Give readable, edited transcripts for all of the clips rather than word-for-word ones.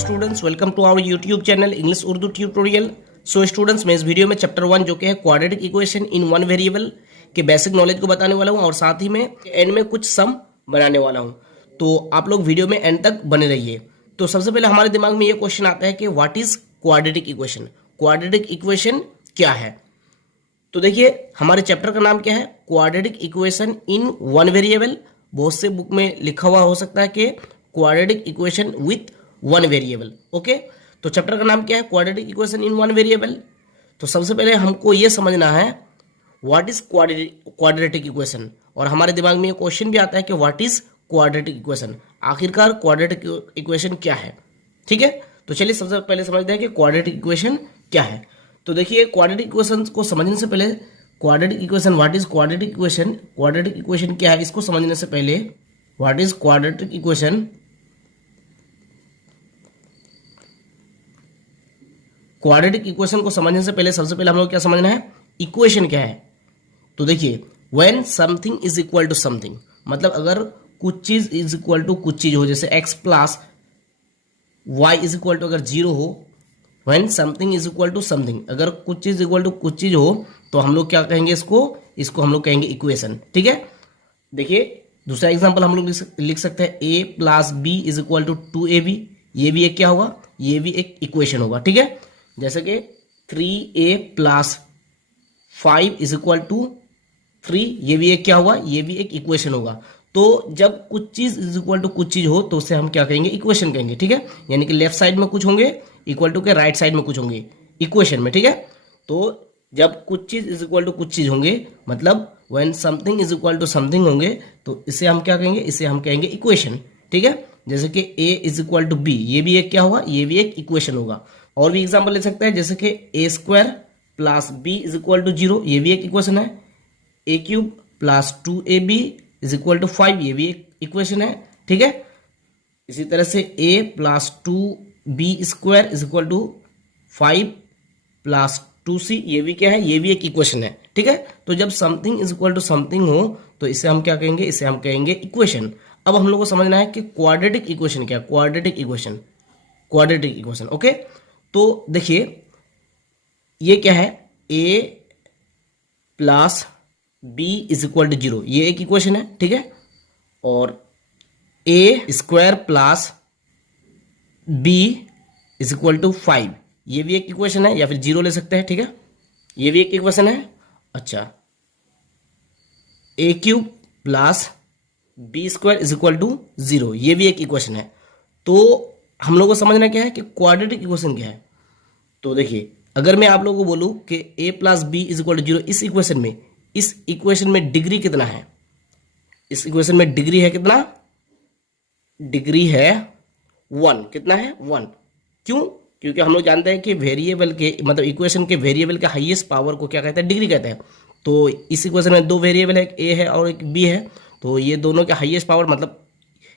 Students, welcome to our YouTube channel English Urdu tutorial. So students, मैं इस video में chapter 1 जो कि है quadratic equation in one variable के बेसिक नॉलेज को बताने वाला हूं और साथ ही में एंड में कुछ सम बनाने वाला हूं। तो आप लोग वीडियो में एंड तक बने रहिए। तो सबसे पहले हमारे दिमाग में ये क्वेश्चन आता है कि what is quadratic equation. Quadratic equation क्या है? तो देखिए, हमारे चैप्टर का नाम क्या है? Quadratic equation in one variable. बहुत से बुक में लिखा हुआ हो सकता है कि quadratic equation with one variable. Okay, तो चैप्टर का नाम क्या है? Quadratic equation in one variable. तो सबसे पहले हमको ये समझना है व्हाट इज क्वाड्रेटिक इक्वेशन, और हमारे दिमाग में ये क्वेश्चन भी आता है कि व्हाट इज क्वाड्रेटिक इक्वेशन। आखिरकार क्वाड्रेटिक इक्वेशन क्या है? ठीक है, तो चलिए सबसे पहले समझते हैं कि क्वाड्रेटिक इक्वेशन क्या है। तो देखिए, क्वाड्रेटिक इक्वेशन को समझने से पहले quadratic equation, what is quadratic equation, quadratic equation क्या है, इसको समझने से पहले what is quadratic equation, quadratic equation को समझने से पहले सबसे पहले हम लोग क्या समझना है? इक्वेशन क्या है। तो देखिए, when something is equal to something, मतलब अगर कुछ चीज इज इक्वल टू कुछ चीज हो, जैसे x plus y is equal to अगर 0 हो, when something is equal to something, अगर कुछ चीज इक्वल टू कुछ चीज हो तो हम लोग क्या कहेंगे? इसको हम लोग कहेंगे इक्वेशन। ठीक है, देखिए दूसरा एग्जांपल हम लोग लिख सकते हैं a plus B is equal to 2ab। ये भी एक क्या होगा? ये भी एक इक्वेशन होगा। ठीक है, जैसे कि 3a plus 5 is equal to 3, ये भी एक क्या होगा? ये भी एक इक्वेशन होगा। तो जब कुछ चीज इज इक्वल टू कुछ चीज हो तो उसे हम क्या कहेंगे? इक्वेशन कहेंगे। ठीक है, यानी कि लेफ्ट साइड में कुछ होंगे इक्वल टू के राइट साइड में कुछ होंगे इक्वेशन में। ठीक है, तो जब कुछ चीज इज इक्वल टू कुछ चीज होंगे, मतलब when something is equal to something होंगे, तो इसे हम क्या कहेंगे? इसे हम कहेंगे इक्वेशन। ठीक है, जैसे कि a is equal to B, ये भी एक क्या होगा? ये भी एक इक्वेशन होगा। और भी एग्जांपल ले सकते हैं, जैसे कि a square plus B is equal to 0, ये भी एक इक्वेशन है। a cube plus 2ab is equal to 5, ये भी एक इक्वेशन है। ठीक है, इसी तरह से a plus 2b square is equal to 5 plus 2c, ये भी क्या है? ये भी एक इक्वेशन है। ठीक है, तो जब something is equal to something हो तो इसे हम क्या कहेंगे? इसे हम कहेंगे इक्वेशन। अब हम लोग को समझना है कि क्वाड्रेटिक इक्वेशन क्या है? Quadratic equation, quadratic equation. Okay, तो देखिए ये क्या है? a plus b is equal to 0, ये एक इक्वेशन है। ठीक है, और a square plus b is equal to 5, ये भी एक इक्वेशन है, या फिर 0 ले सकते हैं। ठीक है, ये भी एक इक्वेशन है। अच्छा, a cube plus B square is equal to 0, ये भी एक इक्वेशन है। तो हम लोग को समझना क्या है कि क्वाड्रेटिक इक्वेशन क्या है। तो देखिए, अगर मैं आप लोगों को बोलूं कि a plus B is equal to 0, इस इक्वेशन में डिग्री कितना है? इस इक्वेशन में डिग्री है कितना? डिग्री है 1। कितना है? 1। क्यों? क्योंकि हम लोग जानते हैं कि वेरिएबल के, मतलब इक्वेशन के वेरिएबल के हाईएस्ट पावर को क्या कहते हैं? डिग्री कहते हैं। तो इस इक्वेशन में दो वेरिएबल है, एक a है और एक b है। तो ये दोनों के हाईएस्ट पावर, मतलब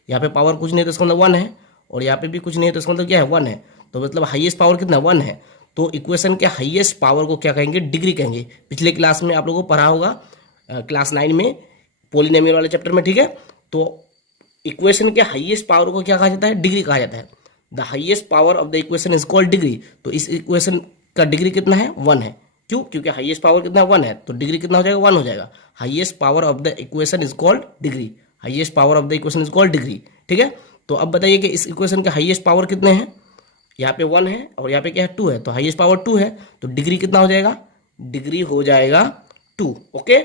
यहाँ पे पावर कुछ नहीं है तो इसका मतलब 1 है, और यहाँ पे भी कुछ नहीं है तो इसका मतलब क्या है? 1 है। तो मतलब हाईएस्ट पावर कितना? 1 है। तो इक्वेशन के हाईएस्ट पावर को क्या कहेंगे? डिग्री कहेंगे। पिछले क्लास में आप लोगों को पढ़ा होगा, क्लास 9 में, पॉलिनोमियल वाले चैप्टर में। ठीक है, तो इक्वेशन के हाईएस्ट पावर को क्या कहा जाता है? डिग्री कहा जाता है। The highest power of the equation is called degree. तो इस इक्वेशन का डिग्री कितना है? 1 है। क्यों? क्योंकि हाईएस्ट पावर कितना? 1 है, तो डिग्री कितना हो जाएगा? 1 हो जाएगा। Highest power of the equation is called degree. Highest power of the equation is called degree. ठीक है, तो अब बताइए कि इस इक्वेशन के हाईएस्ट पावर कितने हैं? यहाँ पे 1 है और यहाँ पे क्या है? 2 है। तो हाईएस्ट पावर 2 है, तो डिग्री कितना हो जाएगा? डिग्री हो जाएगा 2। ओके,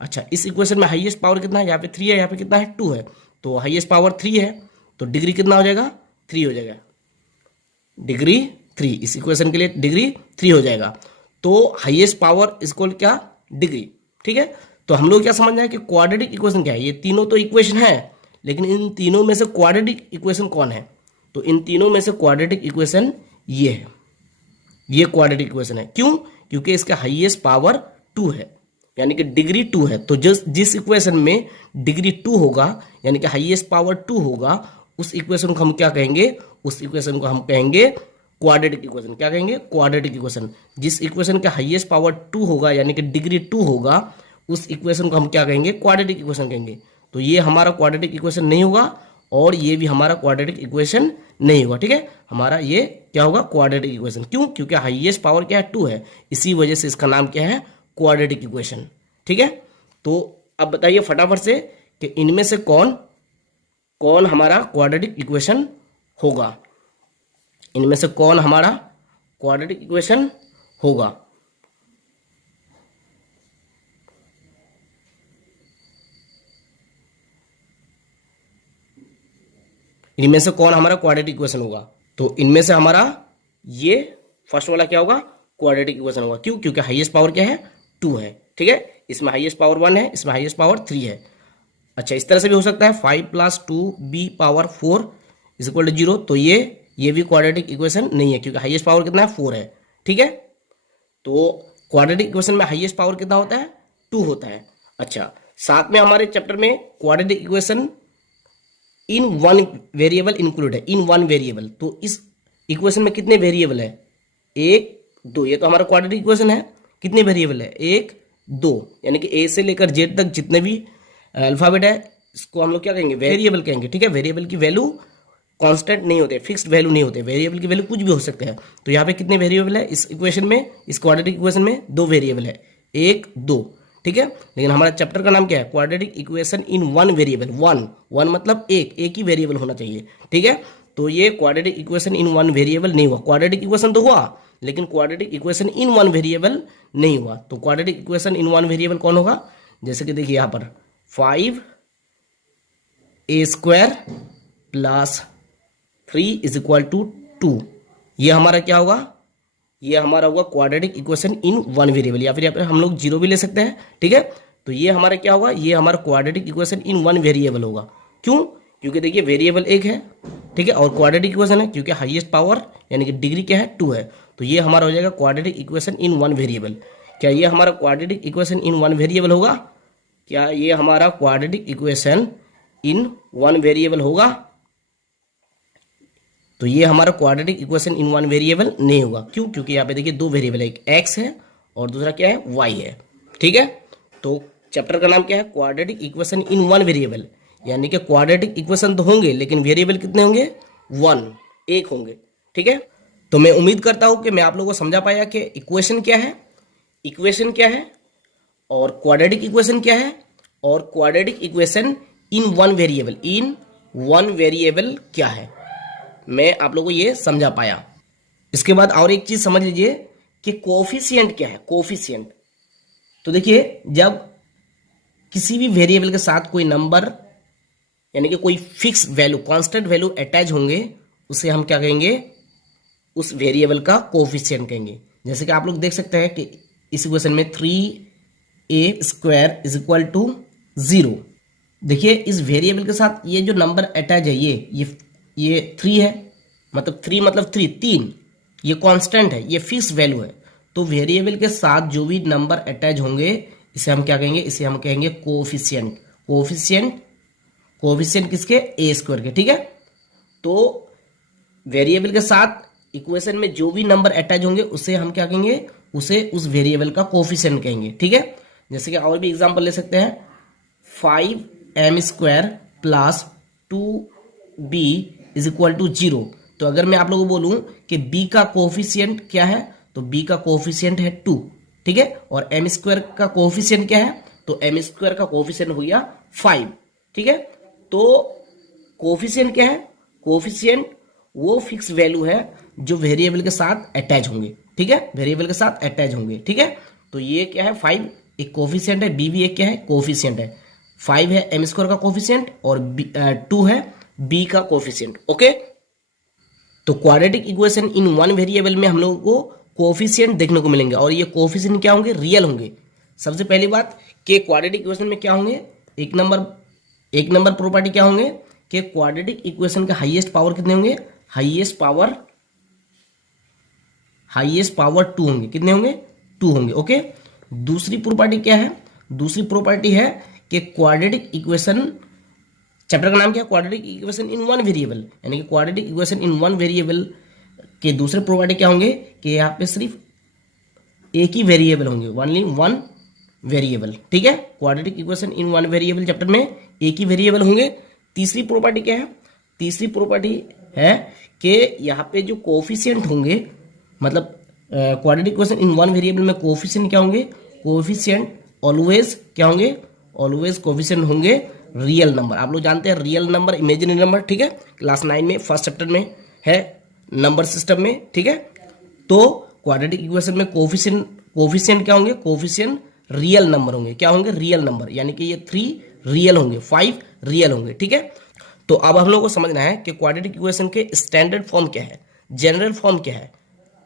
अच्छा, इस इक्वेशन में हाईएस्ट पावर कितना है? यहाँ पे 3 है, यहाँ पे कितना है? 2 है। तो हाईएस्ट पावर 3 है, तो डिग्री कितना हो जाएगा? 3 हो जाएगा। डिग्री 3, इस इक्वेशन के लिए डिग्री 3 हो जाएगा। तो हाईएस्ट पावर इसको क्या? डिग्री। ठीक है, तो हम लोग क्या समझना है कि क्वाड्रेटिक इक्वेशन क्या है? ये तीनों तो इक्वेशन है, लेकिन इन तीनों में से क्वाड्रेटिक इक्वेशन कौन है? तो इन तीनों में से क्वाड्रेटिक इक्वेशन ये है, ये क्वाड्रेटिक इक्वेशन है। क्यों? क्योंकि इसका हाईएस्ट पावर 2 है, यानी कि डिग्री 2 है। तो जिस इक्वेशन में डिग्री 2 होगा, यानी कि हाईएस्ट पावर 2 होगा, उस इक्वेशन को हम क्या कहेंगे? उस इक्वेशन को हम कहेंगे क्वाड्रेटिक इक्वेशन। क्या कहेंगे? Quadratic equation. जिस इक्वेशन का हाईएस्ट पावर 2 होगा, यानी कि डिग्री 2 होगा, उस इक्वेशन को हम क्या कहेंगे? क्वाड्रेटिक इक्वेशन कहेंगे। तो ये हमारा क्वाड्रेटिक इक्वेशन नहीं होगा, और ये भी हमारा क्वाड्रेटिक इक्वेशन नहीं होगा। ठीक है, हमारा ये क्या होगा, क्वाड्रेटिक इक्वेशन। क्यों? क्योंकि हाईएस्ट पावर क्या है, 2 है, इसी वजह से इसका नाम क्या है, क्वाड्रेटिक इक्वेशन। ठीक है, तो अब बताइए फटाफट से कि इनमें से कौन कौन हमारा क्वाड्रेटिक इक्वेशन होगा। इनमें से कौन हमारा क्वाड्रेटिक इक्वेशन होगा। इनमें से कौन हमारा क्वाड्रेटिक इक्वेशन होगा। तो इनमें से हमारा ये फर्स्ट वाला क्या होगा, क्वाड्रेटिक इक्वेशन होगा। क्यों? क्योंकि हाईएस्ट पावर क्या है, 2 है। ठीक है, इसमें हाईएस्ट पावर 1 है, इसमें हाईएस्ट पावर 3 है। अच्छा, इस तरह से भी हो सकता है 5 + 2b पावर 4 = 0। तो ये भी क्वाड्रेटिक इक्वेशन नहीं है, क्योंकि हाईएस्ट पावर कितना है, 4 है। ठीक है, तो क्वाड्रेटिक इक्वेशन में हाईएस्ट पावर कितना होता है, 2 होता है। अच्छा, साथ में हमारे चैप्टर में quadratic equation in one variable include है, इन वन वेरिएबल। तो इस इक्वेशन में कितने वेरिएबल है, 1 2। ये तो हमारा क्वाड्रेटिक इक्वेशन है, कितने वेरिएबल है, 1 2, यानी कि ए से लेकर जेड तक जितने भी अल्फाबेट है इसको हम लोग क्या कहेंगे, वेरिएबल कहेंगे। ठीक है, वेरिएबल की वैल्यू कांस्टेंट नहीं होते, फिक्स्ड वैल्यू नहीं होते, वेरिएबल की वैल्यू कुछ भी हो सकते हैं। तो यहाँ पे कितने वेरिएबल है इस इक्वेशन में, इस क्वाड्रेटिक इक्वेशन में 2 वेरिएबल है, 1 2। ठीक है, लेकिन हमारा चैप्टर का नाम क्या है, quadratic equation in one variable. One मतलब एक ही वेरिएबल होना चाहिए। ठीक है, तो ये quadratic equation in one variable नहीं हुआ। क्वाड्रेटिक इक्वेशन तो हुआ, लेकिन quadratic equation in one variable नहीं हुआ। तो quadratic equation in one variable कौन होगा, जैसे कि देखिए यहाँ पर 5a² + 3 = 2। ये हमारा क्या होगा, ये हमारा होगा quadratic equation in one variable, या फिर यहाँ पे हम लोग 0 भी ले सकते हैं। ठीक है, तो ये हमारा क्या होगा, ये हमारा quadratic equation in one variable होगा। क्यों? क्योंकि देखिए वेरिएबल 1 है। ठीक है, और क्वाड्रेटिक इक्वेशन है, क्योंकि हाईएस्ट पावर यानी कि डिग्री क्या है, 2 है। तो ये हमारा हो जाएगा quadratic equation in one variable. क्या ये हमारा quadratic equation in one variable होगा? क्या ये हमारा quadratic equation in one variable होगा? तो ये हमारा quadratic equation in one variable नहीं होगा। क्यों? क्योंकि यहाँ पे देखिए 2 वेरिएबल है, एक x है और दूसरा क्या है, y है। ठीक है, तो चैप्टर का नाम क्या है, quadratic equation in one variable. यानी कि क्वाड्रेटिक इक्वेशन तो होंगे, लेकिन वेरिएबल कितने होंगे, 1 होंगे। ठीक है, तो मैं उम्मीद करता हूं कि मैं आप लोगों को समझा पाया कि इक्वेशन क्या है, इक्वेशन क्या है, और क्वाड्रेटिक इक्वेशन क्या है, और quadratic equation in one variable, in one variable क्या है, मैं आप लोगों को ये समझा पाया। इसके बाद और एक चीज समझ लीजिए कि कोफिशिएंट क्या है। कोफिशिएंट तो देखिए, जब किसी भी वेरिएबल के साथ कोई नंबर यानी कि कोई fix value, constant value attach होंगे, उसे हम क्या कहेंगे, उस वेरिएबल का कोफिशिएंट कहेंगे। जैसे कि आप लोग देख सकते हैं कि इस इक्वेशन में 3a² = 0। देखिए इस वेरिएबल के साथ ये जो नंबर अटैच है, ये 3 है, मतलब 3 ये कांस्टेंट है, ये फिक्स वैल्यू है। तो वेरिएबल के साथ जो भी नंबर अटैच होंगे, इसे हम क्या कहेंगे, इसे हम कहेंगे कोफिशिएंट। कोफिशिएंट किसके, a² के। ठीक है, तो वेरिएबल के साथ इक्वेशन में जो भी नंबर अटैच होंगे उसे हम क्या कहेंगे, उसे उस वेरिएबल का कोफिशिएंट कहेंगे। ठीक है, जैसे कि और भी एग्जांपल ले सकते हैं, 5m² + 2b = 0। तो अगर मैं आप लोगों को बोलूं कि b का कोफिशिएंट क्या है, तो b का कोफिशिएंट है 2। ठीक है, और m² का कोफिशिएंट क्या है, तो m² का कोफिशिएंट हो गया 5। ठीक है, तो कोफिशिएंट क्या है, कोफिशिएंट वो फिक्स वैल्यू है जो वेरिएबल के साथ अटैच होंगे। ठीक है, वेरिएबल के साथ अटैच होंगे। ठीक है, तो ये क्या है, 5 एक कोफिशिएंट है, b भी एक क्या है, कोफिशिएंट है। 5 है m² का कोफिशिएंट और 2 है b का कोफिशिएंट। ओके, तो quadratic equation in one variable में हम लोगों को कोफिशिएंट देखने को मिलेंगे, और ये कोफिशिएंट क्या होंगे, रियल होंगे। सबसे पहली बात कि क्वाड्रेटिक इक्वेशन में क्या होंगे, एक नंबर प्रॉपर्टी क्या होंगे कि क्वाड्रेटिक इक्वेशन का हाईएस्ट पावर कितने होंगे, हाईएस्ट पावर 2 होंगे। कितने होंगे, 2 होंगे। ओके, दूसरी प्रॉपर्टी क्या है, दूसरी प्रॉपर्टी है कि क्वाड्रेटिक इक्वेशन, चैप्टर का नाम क्या है, quadratic equation in one variable, यानी कि quadratic equation in one variable के दूसरे प्रॉपर्टी क्या होंगे कि यहाँ पे सिर्फ एक ही वेरिएबल होंगे, ओनली वन वेरिएबल। ठीक है, quadratic equation in one variable chapter में एक ही वेरिएबल होंगे। तीसरी प्रॉपर्टी क्या है, तीसरी प्रॉपर्टी है कि यहाँ पे जो कोफिशिएंट होंगे, मतलब quadratic equation in one variable में कोफिशिएंट क्या होंगे, कोफिशिएंट ऑलवेज क्या होंगे, ऑलवेज कोफिशिएंट होंगे रियल नंबर। आप लोग जानते हैं रियल नंबर, इमेजिनरी नंबर, ठीक है, क्लास 9 में फर्स्ट चैप्टर में है नंबर सिस्टम में, ठीक है। तो क्वाड्रेटिक इक्वेशन में कोफिशिएंट क्या होंगे, कोफिशिएंट रियल नंबर होंगे, क्या होंगे, रियल नंबर, यानी कि ये 3 रियल होंगे, 5 रियल होंगे, ठीक है। तो अब हम लोग को समझना है कि क्वाड्रेटिक इक्वेशन के स्टैंडर्ड फॉर्म क्या है, जनरल फॉर्म क्या है,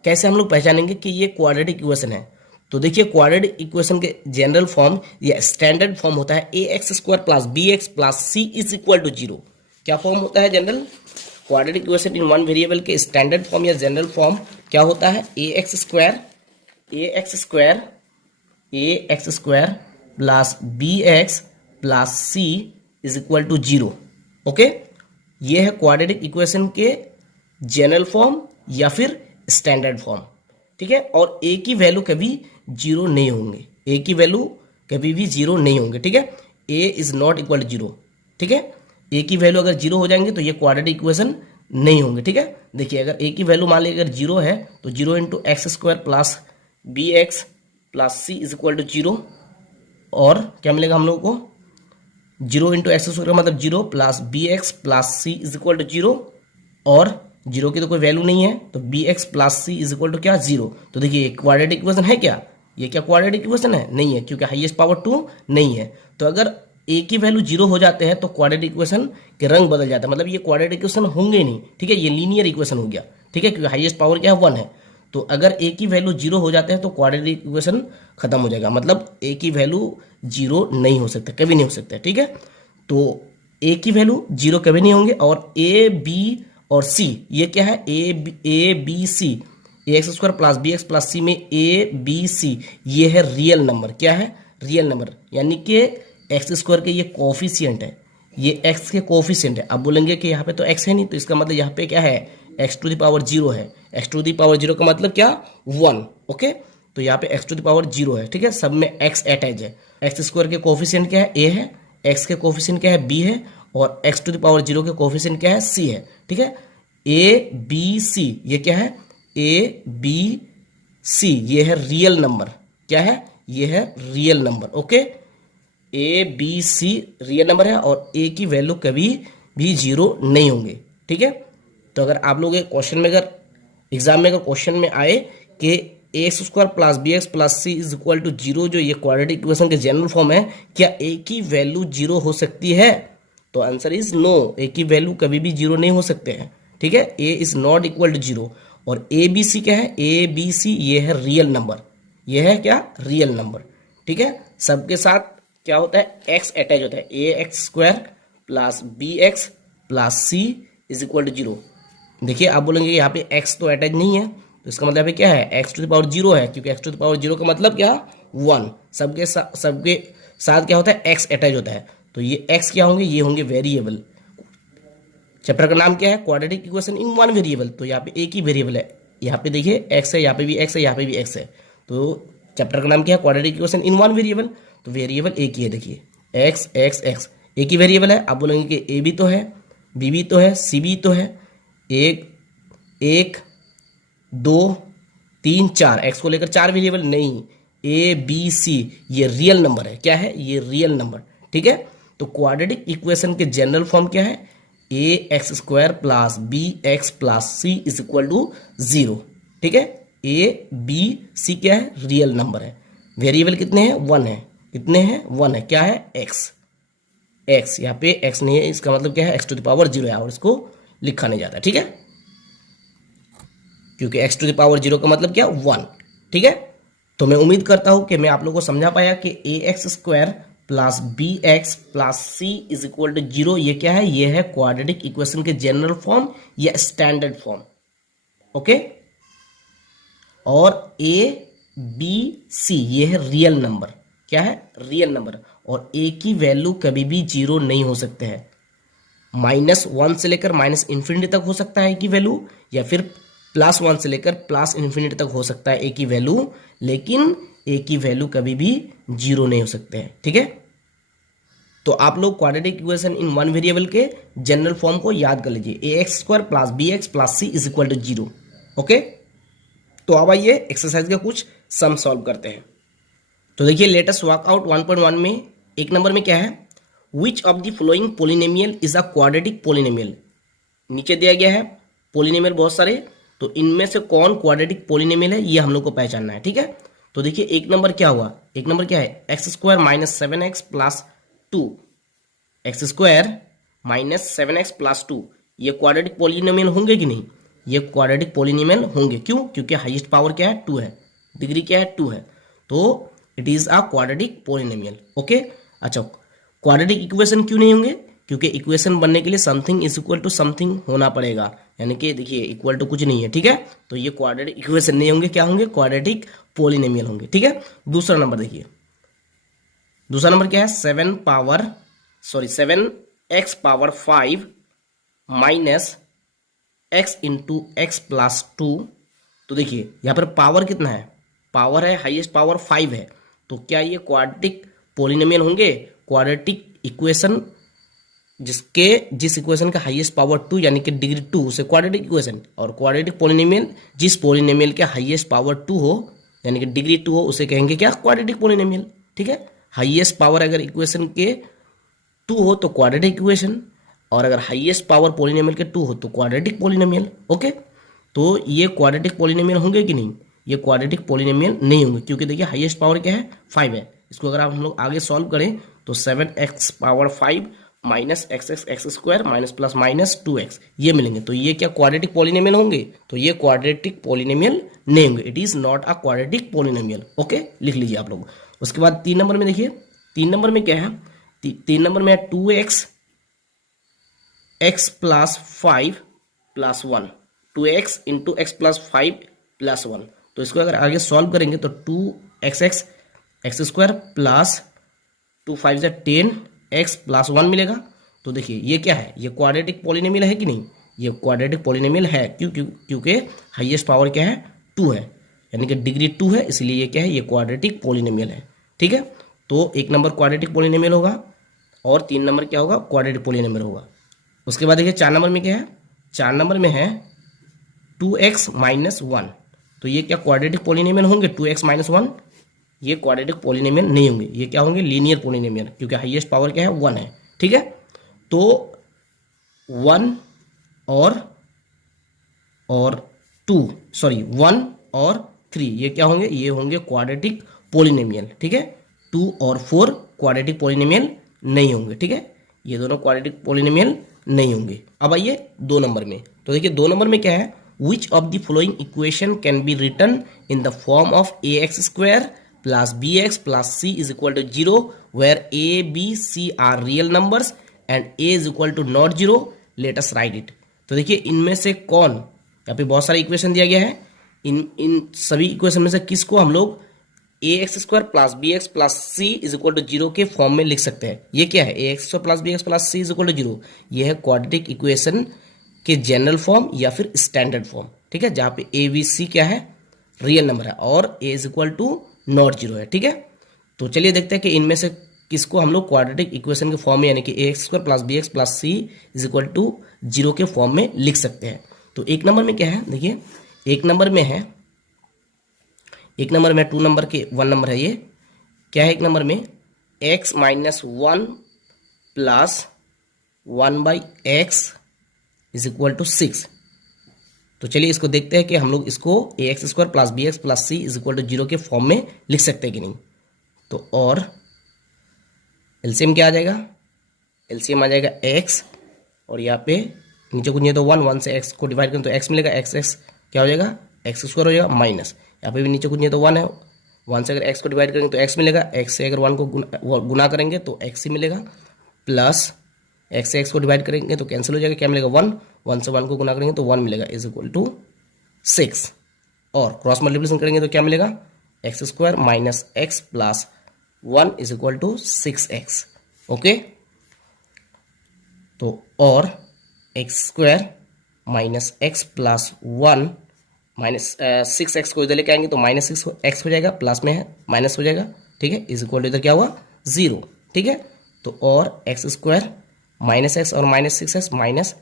कैसे हम लोग पहचानेंगे कि ये क्वाड्रेटिक इक्वेशन है। तो देखिए क्वाड्रेटिक इक्वेशन के जनरल फॉर्म या स्टैंडर्ड फॉर्म होता है ax² plus bx plus c is equal to 0। क्या फॉर्म होता है general quadratic equation in one variable के स्टैंडर्ड फॉर्म या जनरल फॉर्म क्या होता है, ax² plus bx plus c is equal to 0। Okay, ये है क्वाड्रेटिक इक्वेशन के जनरल फॉर्म या फिर स्टैंडर्ड फॉर्म, ठीक है। और ए की वैल्यू कभी 0 नहीं होंगे, ए की वैल्यू कभी भी 0 नहीं होंगे, ठीक है। ए इज नॉट इक्वल टू 0, ठीक है। ए की वैल्यू अगर 0 हो जाएंगे तो ये क्वाड्रेटिक इक्वेशन नहीं होंगे, ठीक है। देखिए अगर ए की वैल्यू मान लीजिए अगर 0 है तो 0 into x² plus B x plus C is equal to 0, और क्या मिलेगा हम लोग को, 0 इंटू x² मतलब 0 plus B x plus C is equal to 0, और 0 की तो कोई वैल्यू नहीं है तो B x plus C is equal to क्या, 0। तो देखिए क्वाड्रेटिक इक्वेशन है क्या, ये क्या क्वाड्रेटिक इक्वेशन है, नहीं है, क्योंकि हाईएस्ट पावर 2 नहीं है। तो अगर ए की वैल्यू 0 हो जाते हैं तो क्वाड्रेटिक इक्वेशन के रंग बदल जाता है, मतलब ये क्वाड्रेटिक इक्वेशन होंगे नहीं, ठीक है, ये लीनियर इक्वेशन हो गया, ठीक है, क्योंकि हाईएस्ट पावर क्या है, 1 है। तो अगर ए की वैल्यू 0 हो जाते हैं तो क्वाड्रेटिक इक्वेशन खत्म हो जाएगा, मतलब ए की वैल्यू 0 नहीं हो सकता, कभी नहीं हो सकता, ठीक है। तो ए की वैल्यू 0 कभी नहीं होंगे, और ए बी और सी ये क्या है, A B C, ax² plus B x plus C में ए बी सी ये है रियल नंबर, क्या है, रियल नंबर, यानी कि x² के ये कोफिशिएंट है, ये x के कोफिशिएंट है। अब बोलेंगे कि यहाँ पे तो x है नहीं, तो इसका मतलब यहाँ पे क्या है, x⁻0 है, x⁻0 का मतलब क्या, 1, ओके। तो यहाँ पे x⁻0 है, ठीक है, सब में x अटैच है। x² के कोफिशिएंट क्या है, a है, x के कोफिशिएंट क्या है, b है, और x⁻0 के कोफिशिएंट क्या है, c है, ठीक है। ए बी सी ये क्या है, ए बी सी ये है रियल नंबर, क्या है, ये है real number, okay. A B C real number है और ए की वैल्यू कभी भी 0 नहीं होंगे, ठीक है। तो अगर आप लोग क्वेश्चन में अगर एग्जाम में अगर क्वेश्चन में आए कि ax² plus B x plus C is equal to 0 जो ये क्वाड्रेटिक इक्वेशन के जनरल फॉर्म है, क्या ए की वैल्यू 0 हो सकती है, तो आंसर इज नो, ए की वैल्यू कभी भी 0 नहीं हो सकते हैं, ठीक है। ए इज नॉट इक्वल टू 0, और ए बी सी क्या है, ए बी सी ये है रियल नंबर, ये है क्या, रियल नंबर, ठीक है। सबके साथ क्या होता है, एक्स अटैच होता है, ax² plus B x plus C is equal to 0। देखिए आप बोलेंगे यहाँ पे x तो अटैच नहीं है, तो इसका मतलब क्या है, x⁻0 है, क्योंकि x⁻0 का मतलब क्या, 1। सबके साथ क्या होता है, x अटैच होता है, तो ये x क्या होंगे, ये होंगे वेरिएबल। चैप्टर का नाम क्या है, quadratic equation in one variable, तो यहाँ पे एक ही वेरिएबल है, यहाँ पे देखिए x है, यहाँ पे भी x है, यहाँ पे भी x है, तो चैप्टर का नाम क्या है, quadratic equation in one variable. तो वेरिएबल एक ही है, देखिए x x x एक ही वेरिएबल है। आप बोलेंगे कि a भी तो है, b भी तो है, c भी तो है, 1 2 3 4, x को लेकर 4 वेरिएबल नहीं, a b c ये रियल नंबर है, क्या है, ये रियल नंबर, ठीक है। तो क्वाड्रेटिक इक्वेशन के जनरल फॉर्म क्या है, ax² plus B x plus C is equal to 0, ठीक है। ए बी सी क्या है, रियल नंबर है, वेरिएबल कितने हैं, 1 है, कितने हैं, 1 है, क्या है, x यहाँ पे x नहीं है, इसका मतलब क्या है, x⁻0 है, और इसको लिखा नहीं जाता, ठीक है, क्योंकि x⁻0 का मतलब क्या, 1, ठीक है। तो मैं उम्मीद करता हूं कि मैं आप लोगों को समझा पाया कि ax² plus B x plus C is equal to 0 ये क्या है, ये है क्वाड्रेटिक इक्वेशन के जनरल फॉर्म या स्टैंडर्ड फॉर्म, ओके। और ए बी सी ये है रियल नंबर, क्या है, रियल नंबर, और ए की वैल्यू कभी भी 0 नहीं हो सकते हैं, -1 से लेकर -∞ तक हो सकता है ए की वैल्यू, या फिर +1 से लेकर +∞ तक हो सकता है ए की वैल्यू, लेकिन ए की वैल्यू कभी भी 0 नहीं हो सकते हैं, ठीक है। तो आप लोग quadratic equation in one variable के जनरल फॉर्म को याद कर लीजिए, A x square plus B x plus C is equal to 0। Okay, तो अब आइए एक्सरसाइज का कुछ सम सॉल्व करते हैं। तो देखिए लेटेस्ट वर्कआउट 1.1 में एक नंबर में क्या है, which of the following polynomial is a quadratic polynomial. नीचे दिया गया है पोलिनोमियल बहुत सारे, तो इनमें से कौन क्वाड्रेटिक पोलिनोमियल है ये हम लोग को पहचानना है। ठीक है, तो देखिए एक नंबर क्या हुआ, एक नंबर क्या है, x square minus 7x plus 2, x square minus 7x plus 2, ये क्वाड्रेटिक पोलिनोमियल होंगे कि नहीं, ये क्वाड्रेटिक पोलिनोमियल होंगे। क्यों, क्योंकि हाईएस्ट पावर क्या है 2 है, डिग्री क्या है 2 है, तो it is a quadratic polynomial. Okay, अच्छा क्वाड्रेटिक इक्वेशन क्यों नहीं होंगे, क्योंकि इक्वेशन बनने के लिए something is equal to something होना पड़ेगा, यानी कि देखिए इक्वल टू कुछ नहीं है। ठीक है, तो ये क्वाड्रेटिक इक्वेशन नहीं होंगे, क्या होंगे, क्वाड्रेटिक पोलिनोमियल होंगे। ठीक है, दूसरा नंबर देखिए, दूसरा नंबर क्या है, 7x power 5 minus x into x plus 2। तो देखिए यहाँ पर पावर कितना है, पावर है हाईएस्ट पावर 5 है, तो क्या ये क्वाड्रेटिक पोलिनोमियल होंगे, क्वाड्रेटिक इक्वेशन जिस इक्वेशन का हाईएस्ट पावर 2 यानी कि डिग्री 2 उसे क्वाड्रेटिक इक्वेशन, और क्वाड्रेटिक पोलिनोमियल जिस पोलिनोमियल के हाईएस्ट पावर 2 हो यानी कि डिग्री 2 हो उसे कहेंगे क्या, क्वाड्रेटिक पोलिनोमियल। ठीक है, हाईएस्ट पावर अगर इक्वेशन के 2 हो तो क्वाड्रेटिक इक्वेशन, और अगर हाईएस्ट पावर पोलिनोमियल के 2 हो तो क्वाड्रेटिक पोलिनोमियल। ओके, तो ये क्वाड्रेटिक पोलिनोमियल होंगे कि नहीं, ये क्वाड्रेटिक पोलिनोमियल नहीं होंगे, क्योंकि देखिए हाईएस्ट पावर क्या है 5 है। इसको अगर हम लोग आगे सॉल्व करें तो 7x power 5 minus x square minus plus minus 2x ये मिलेंगे, तो ये क्या क्वाड्रेटिक पोलिनोमियल होंगे, तो ये क्वाड्रेटिक पोलिनोमियल नहीं होंगे, it is not a quadratic polynomial. Okay, लिख लीजिए आप लोग। उसके बाद 3 नंबर में देखिए, 3 नंबर में क्या है, 3 नंबर में है 2x x plus 5 plus 1, 2x into x plus 5 plus 1। तो इसको अगर आगे सॉल्व करेंगे तो 2x एक्स स्क्वायर प्लस 2 5 से 10 x प्लस 1 मिलेगा। तो देखिए ये क्या है, ये क्वाड्रेटिक पोलिनोमियल है कि नहीं, ये क्वाड्रेटिक पोलिनोमियल है। क्योंकि हाईएस्ट पावर क्या है 2 है, यानी कि डिग्री 2 है, इसलिए ये क्या है, ये क्वाड्रेटिक पोलिनोमियल है। ठीक है, तो एक नंबर क्वाड्रेटिक पोलिनोमियल होगा और 3 नंबर क्या होगा, क्वाड्रेटिक पोलिनोमियल होगा। उसके बाद देखिए 4 नंबर में क्या है, 4 नंबर में है 2x माइनस 1, तो ये क्या क्वाड्रेटिक पोलिनोमियल होंगे, 2x माइनस 1, ये क्वाड्रेटिक पोलिनोमियल नहीं होंगे, ये क्या होंगे, लीनियर पोलिनोमियल, क्योंकि हाईएस्ट पावर क्या है 1 है। ठीक है, तो 1 और 1 और 3 ये क्या होंगे, ये होंगे क्वाड्रेटिक पोलिनोमियल। ठीक है, 2 और 4 क्वाड्रेटिक पोलिनोमियल नहीं होंगे। ठीक है, ये दोनों क्वाड्रेटिक पोलिनोमियल नहीं होंगे। अब आइए 2 नंबर में, तो देखिए 2 नंबर में क्या है, which of the following equation can be written in the form of a x square plus B x plus C is equal to 0 where a B c are real numbers and a is equal to not 0, let us write it. तो देखिए इनमें से कौन, यहाँ पे बहुत सारे equation दिया गया है, इन सभी इक्वेशन में से किसको हम लोग A x square plus B x plus C is equal to 0 के फॉर्म में लिख सकते हैं। ये क्या है, A x square plus B x plus C is equal to 0, ये है क्वाड्रेटिक इक्वेशन के जनरल फॉर्म या फिर स्टैंडर्ड फॉर्म। ठीक है, जहाँ पे ए बी सी क्या है, रियल नंबर है, और ए इज इक्वल टू नॉट 0 है। ठीक है, तो चलिए देखते हैं कि इनमें से किसको हम लोग क्वाड्रेटिक इक्वेशन के फॉर्म में यानी कि A x square plus B x plus C is equal to 0 के फॉर्म में लिख सकते हैं। तो एक नंबर में क्या है, देखिए एक नंबर में है, एक नंबर में 2 नंबर के 1 नंबर है, ये क्या है, एक नंबर में x minus 1 plus 1 by x is equal to 6। तो चलिए इसको देखते हैं कि हम लोग इसको A x square plus B x plus C is equal to 0 के फॉर्म में लिख सकते हैं कि नहीं। तो और एलसीएम क्या आ जाएगा, एलसीएम आ जाएगा x, और यहाँ पे नीचे कुछ नहीं तो 1 से x को डिवाइड करें तो x मिलेगा, x क्या हो जाएगा, एक्स स्क्वायर हो जाएगा, माइनस यहाँ पे भी नीचे कुछ नहीं तो 1 है, 1 से अगर x को डिवाइड करेंगे तो x मिलेगा, x से अगर 1 को गुना करेंगे तो x ही मिलेगा, प्लस x से x को डिवाइड करेंगे तो कैंसिल हो जाएगा, क्या मिलेगा 1, 1 से 1 को गुना करेंगे तो 1 मिलेगा, इज इक्वल टू 6, और क्रॉस मल्टीप्लिकेशन करेंगे तो क्या मिलेगा, x square minus x plus 1 is equal to 6x। Okay, तो और x square minus x plus 1 minus 6x को इधर लेके आएंगे तो माइनस 6x हो जाएगा, प्लस में है माइनस हो जाएगा। ठीक है, इज इक्वल टू इधर क्या हुआ 0। ठीक है, तो और एक्स स्क्वायर माइनस एक्स और minus 6x minus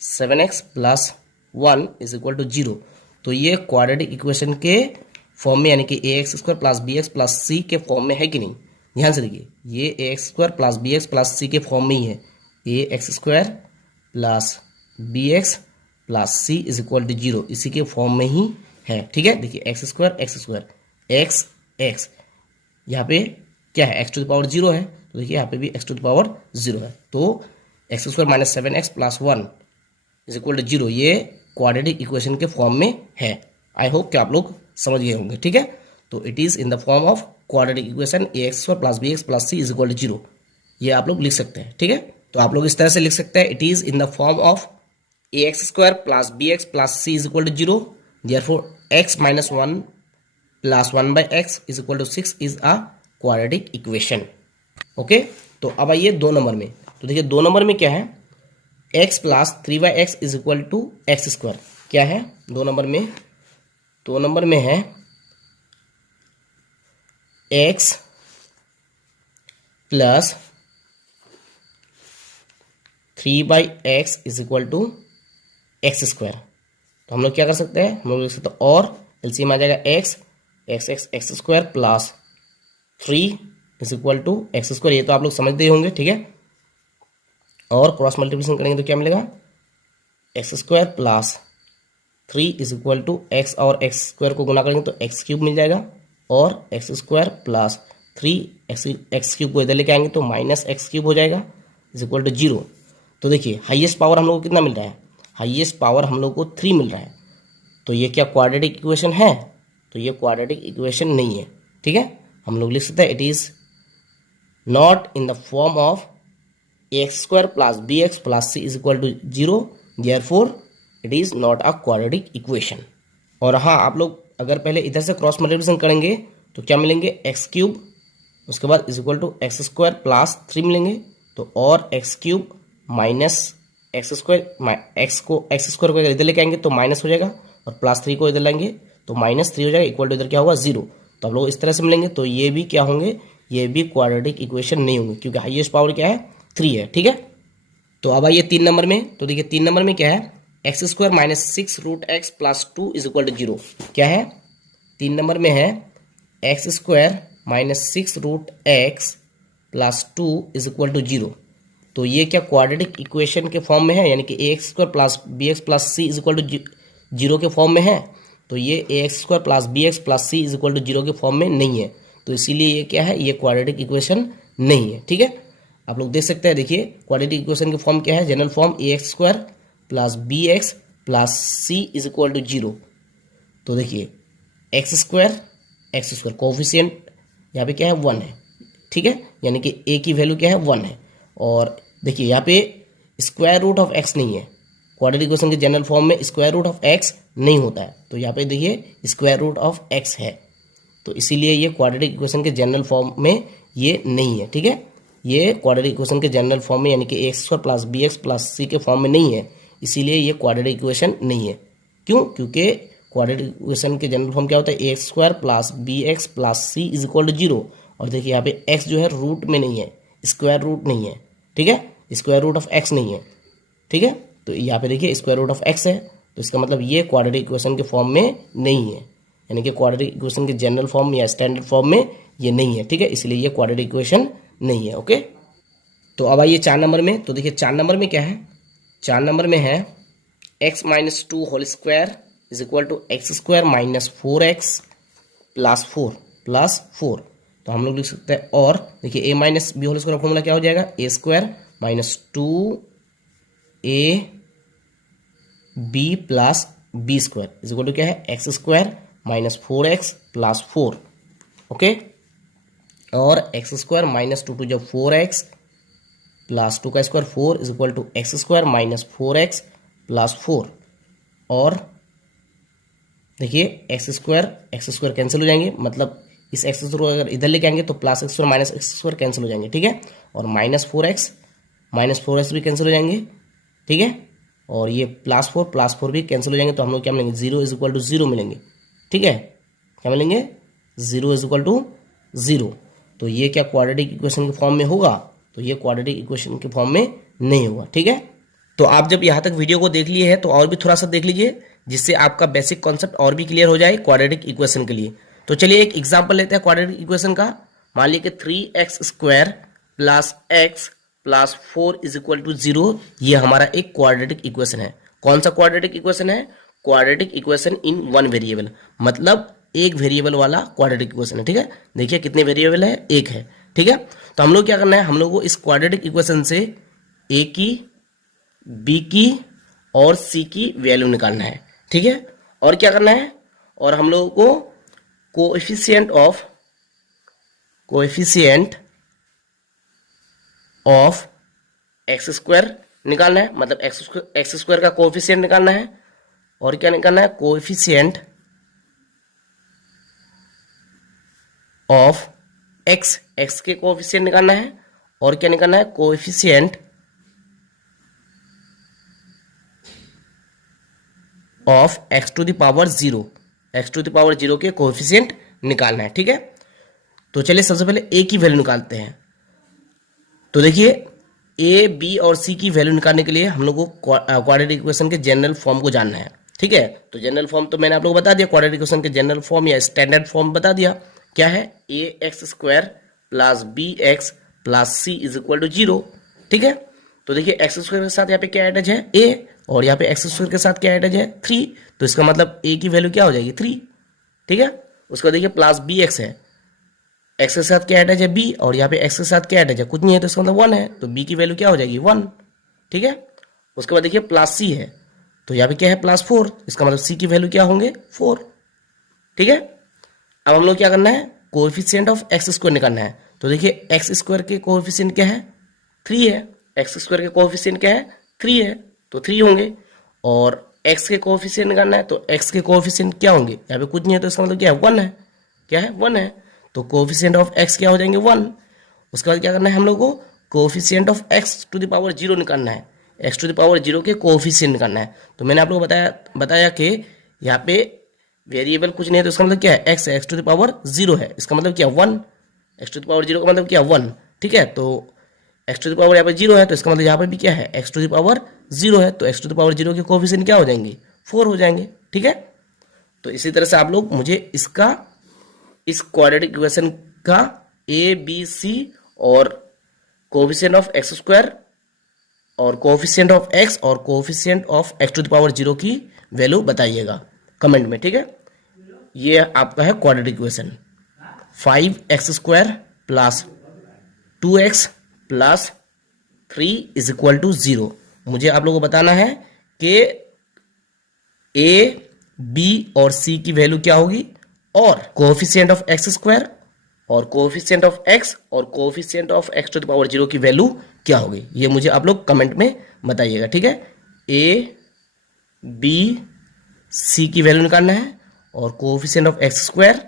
7x plus 1 is equal to 0। तो ये क्वाड्रेटिक इक्वेशन के फॉर्म में यानी कि A x square plus B x plus C के फॉर्म में है कि नहीं। ध्यान से देखिए, ये A x square plus B x plus C के फॉर्म में ही है। A x square plus B x plus C is equal to 0, इसी के फॉर्म में ही है। ठीक है, देखिए एक्स स्क्वायर एक्स एक्स, यहाँ पे क्या है, एक्स टू द पावर 0 है, तो देखिए यहाँ पे भी एक्स टू द पावर 0 है। तो x square minus 7x plus 1 is equal to 0, ये क्वाड्रेटिक इक्वेशन के फॉर्म में है। आई होप कि आप लोग समझ गए होंगे। ठीक है, तो it is in the form of quadratic equation a x square plus B x plus C is equal to 0, ये आप लोग लिख सकते हैं। ठीक है, तो आप लोग इस तरह से लिख सकते हैं, it is in the form of a x square plus B x plus C is equal to 0, therefore x minus 1 plus 1 by x is equal to 6 is a quadratic equation. Okay, तो अब आइए 2 number में। तो देखिए 2 number में क्या है, x plus 3/x is equal to x square. क्या है 2 नंबर में, 2 नंबर में है x plus 3/x is equal to x square. तो हम लोग क्या कर सकते हैं, हम लोग लिख सकते हैं और एलसीएम आ जाएगा x square plus 3 is equal to x square. ये तो आप लोग समझते ही होंगे। ठीक है, और क्रॉस मल्टीप्लिकेशन करेंगे तो क्या मिलेगा, x square plus 3 is equal to x और एक्स स्क्वायर को गुना करेंगे तो एक्स क्यूब मिल जाएगा, और x square plus 3 x cube को इधर लेके आएंगे तो माइनस एक्स क्यूब हो जाएगा इज इक्वल टू 0। तो देखिए हाईएस्ट पावर हम लोग को कितना मिल रहा है, हाईएस्ट पावर हम लोग को 3 मिल रहा है। तो ये क्या क्वाड्रेटिक इक्वेशन है, तो ये क्वाड्रेटिक इक्वेशन नहीं है। ठीक है, हम लोग लिख सकते हैं it is not in the form of x square plus B x plus C is equal to 0, therefore it is not a quadratic equation. और हाँ, आप लोग अगर पहले इधर से क्रॉस मल्टीप्लिकेशन करेंगे तो क्या मिलेंगे, एक्स क्यूब, उसके बाद is equal to x square plus 3 मिलेंगे, तो और x cube minus x square, x square को अगर इधर लेके आएंगे तो माइनस हो जाएगा, और प्लस 3 को इधर लाएंगे तो माइनस 3 हो जाएगा, इक्वल टू इधर क्या होगा 0। तो आप लोग इस तरह से मिलेंगे, तो ये भी क्या होंगे, ये भी क्वाड्रेटिक इक्वेशन नहीं होंगे, क्योंकि हाईएस्ट पावर क्या है 3 है। ठीक है, तो अब आइए 3 नंबर में। तो देखिए 3 नंबर में क्या है, x square minus 6 root x plus 2 is equal to 0। क्या है, 3 नंबर में है x square minus 6 root x plus 2 is equal to 0। तो ये क्या क्वाड्रेटिक इक्वेशन के फॉर्म में है, यानी कि A x square plus B x plus C is equal to 0 के फॉर्म में है। तो ये A x square plus B x plus C is equal to 0 के फॉर्म में नहीं है, तो इसीलिए ये क्या है, ये क्वाड्रेटिक इक्वेशन नहीं है। ठीक है, आप लोग देख सकते हैं, देखिए क्वाड्रेटिक इक्वेशन की फॉर्म क्या है, general form a x square plus B x plus C is equal to 0। तो देखिए एक्स स्क्वायर कोफिशिएंट यहाँ पे क्या है 1 है। ठीक है, यानी कि ए की वैल्यू क्या है 1 है, और देखिए यहाँ पे स्क्वायर रूट ऑफ एक्स नहीं है, क्वाड्रेटिक इक्वेशन के जनरल फॉर्म में स्क्वायर रूट ऑफ एक्स नहीं होता है, तो यहाँ पे देखिए स्क्वायर रूट ऑफ एक्स है, तो इसीलिए ये क्वाड्रेटिक इक्वेशन के जनरल फॉर्म में ये नहीं है। ठीक है, ये क्वाड्रेटिक इक्वेशन के जनरल फॉर्म में यानी कि X square plus B x plus C के फॉर्म में नहीं है, इसीलिए ये क्वाड्रेटिक इक्वेशन नहीं है। क्यों, क्योंकि क्वाड्रेटिक इक्वेशन के जनरल फॉर्म क्या होता है, x square plus B x plus C is equal to 0, और देखिए यहाँ पे एक्स जो है रूट में नहीं है, स्क्वायर रूट नहीं है। ठीक है, स्क्वायर रूट ऑफ एक्स नहीं है। ठीक है, तो यहाँ पे देखिए स्क्वायर रूट ऑफ एक्स है, तो इसका मतलब ये क्वाड्रेटिक इक्वेशन के फॉर्म में नहीं है, यानी कि क्वाड्रेटिक इक्वेशन के जनरल फॉर्म या स्टैंडर्ड फॉर्म में ये नहीं है। ठीक है, इसलिए ये क्वाड्रेटिक इक्वेशन नहीं है। ओके, तो अब आइए 4 नंबर में। तो देखिए 4 नंबर में क्या है, 4 नंबर में है X minus 2 whole square is equal to x square minus 4x plus 4। तो हम लोग लिख सकते हैं, और देखिए A minus B whole square का फॉर्मूला क्या हो जाएगा, A square minus 2ab plus B square is equal to क्या है, x square minus 4x plus 4। Okay, और एक्स स्क्वायर माइनस 2 जब 4x प्लस 2 का square 4 is equal to x square minus 4x plus 4। और देखिए एक्स स्क्वायर कैंसिल हो जाएंगे, मतलब इस एक्स स्क्वायर अगर इधर लेके आएंगे तो plus x square minus x square cancel हो जाएंगे। ठीक है, और माइनस 4x भी कैंसिल हो जाएंगे। ठीक है, और ये प्लस 4 भी कैंसिल हो जाएंगे, तो हम लोग क्या मिलेंगे, 0 इज इक्वल टू 0 मिलेंगे। ठीक है, क्या मिलेंगे, 0 इज इक्वल टू 0। तो ये क्या क्वाड्रेटिक इक्वेशन के फॉर्म में होगा, तो तो ये क्वाड्रेटिक इक्वेशन के फॉर्म में नहीं होगा। ठीक है, तो आप जब यहाँ तक वीडियो को देख लिए हैं तो और भी थोड़ा सा देख लीजिए, जिससे आपका बेसिक कॉन्सेप्ट और भी क्लियर हो जाए क्वाड्रेटिक इक्वेशन के लिए। तो चलिए एक एग्जांपल लेते हैं क्वाड्रेटिक इक्वेशन का। मान लीजिए कि 3x² plus x plus 4 is equal to 0, ये हमारा एक क्वाड्रेटिक इक्वेशन है। कौन सा क्वाड्रेटिक इक्वेशन है? Quadratic equation in one variable, मतलब एक वेरिएबल वाला क्वाड्रेटिक इक्वेशन है। ठीक है, देखिए कितने वेरिएबल है, एक है। ठीक है, तो हम लोग क्या करना है, हम लोग को इस क्वाड्रेटिक इक्वेशन से a की, b की और c की वैल्यू निकालना है। ठीक है, और क्या करना है, और हम लोगों को कोएफिशिएंट ऑफ x² निकालना है, मतलब x² का कोएफिशिएंट निकालना है। और क्या निकालना है, कोएफिशिएंट ऑफ x के कोएफिशिएंट निकालना है। और क्या निकालना है, coefficient of x to the power 0 के कोएफिशिएंट निकालना है। ठीक है, तो चलिए सबसे पहले a की वैल्यू निकालते हैं। तो देखिए a, b और c की वैल्यू निकालने के लिए हम लोग को क्वाड्रेटिक इक्वेशन के जनरल फॉर्म को जानना है। ठीक है, तो जनरल फॉर्म तो मैंने आप लोगों को बता दिया, क्वाड्रेटिक इक्वेशन के जनरल फॉर्म या स्टैंडर्ड फॉर्म बता दिया। क्या है, ax² plus bx plus c is equal to 0। ठीक है, तो देखिए x² के साथ यहाँ पे क्या अटैच है, a, और यहाँ पे x² के साथ क्या अटैच है, 3। तो इसका मतलब a की वैल्यू क्या हो जाएगी, 3। ठीक है, उसका देखिए प्लस bx है, x के साथ क्या अटैच है, b, और यहाँ पे x के साथ क्या अटैच है, कुछ नहीं है, तो इसका मतलब 1 है, तो b की वैल्यू क्या हो जाएगी, 1। ठीक है, उसके बाद देखिए प्लस c है, तो यहाँ पे क्या है, प्लस 4, इसका मतलब c की वैल्यू क्या होंगे, 4। ठीक है, अब हम लोग क्या करना है, कोएफिशिएंट ऑफ x² निकालना है। तो देखिए x² के कोएफिशिएंट क्या है, 3 है, x² के कोएफिशिएंट क्या है, 3 है, तो 3 होंगे। और x के कोएफिशिएंट निकालना है, तो x के कोएफिशिएंट क्या होंगे, यहाँ पे कुछ नहीं है, तो इसका मतलब क्या है, 1 है। क्या है, 1 है, तो कोएफिशिएंट ऑफ x क्या हो जाएंगे, 1। उसके बाद क्या करना है, हम लोग को coefficient of x to the power 0 निकालना है, x टू द पावर 0 के कोएफिशिएंट निकालना है। तो मैंने आप लोग को बताया कि यहाँ पे वेरिएबल कुछ नहीं है, तो इसका मतलब क्या है, x टू द पावर 0 है, इसका मतलब क्या, 1। x टू द पावर 0 का मतलब क्या, 1। ठीक है, तो x टू द पावर यहाँ पे 0 है, तो इसका मतलब यहाँ पे भी क्या है, x टू द पावर 0 है, तो x टू द पावर 0 के कोएफिशिएंट क्या हो जाएंगे, 4 हो जाएंगे। ठीक है, तो इसी तरह से आप लोग मुझे इस क्वाड्रेटिक इक्वेशन का a, b, c और कोएफिशिएंट ऑफ x² और कोएफिशिएंट ऑफ x और coefficient of x to the power 0 की वैल्यू बताइएगा कमेंट में। ठीक है, ये आपका है quadratic equation. 5x² plus 2x plus 3 is equal to 0। मुझे आप लोगों को बताना है कि a, b और c की वैल्यू क्या होगी, और कोएफिशिएंट ऑफ x² और कोएफिशिएंट ऑफ x और coefficient of x to the power 0 की वैल्यू क्या होगी, ये मुझे आप लोग कमेंट में बताइएगा। ठीक है, a, b, c की वैल्यू निकालना है, और coefficient of x²,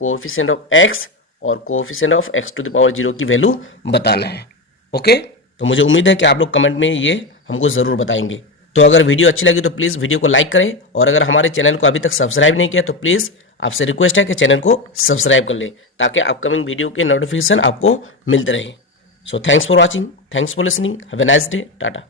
coefficient of x और coefficient of x to the power 0 की वैल्यू बताना है। ओके, तो मुझे उम्मीद है कि आप लोग कमेंट में ये हमको ज़रूर बताएंगे। तो अगर वीडियो अच्छी लगी तो प्लीज़ वीडियो को लाइक करें, और अगर हमारे चैनल को अभी तक सब्सक्राइब नहीं किया तो प्लीज़ आपसे रिक्वेस्ट है कि चैनल को सब्सक्राइब कर ले, ताकि अपकमिंग वीडियो के नोटिफिकेशन आपको मिलते रहे। So thanks for watching, thanks for listening, have a nice day, Tata.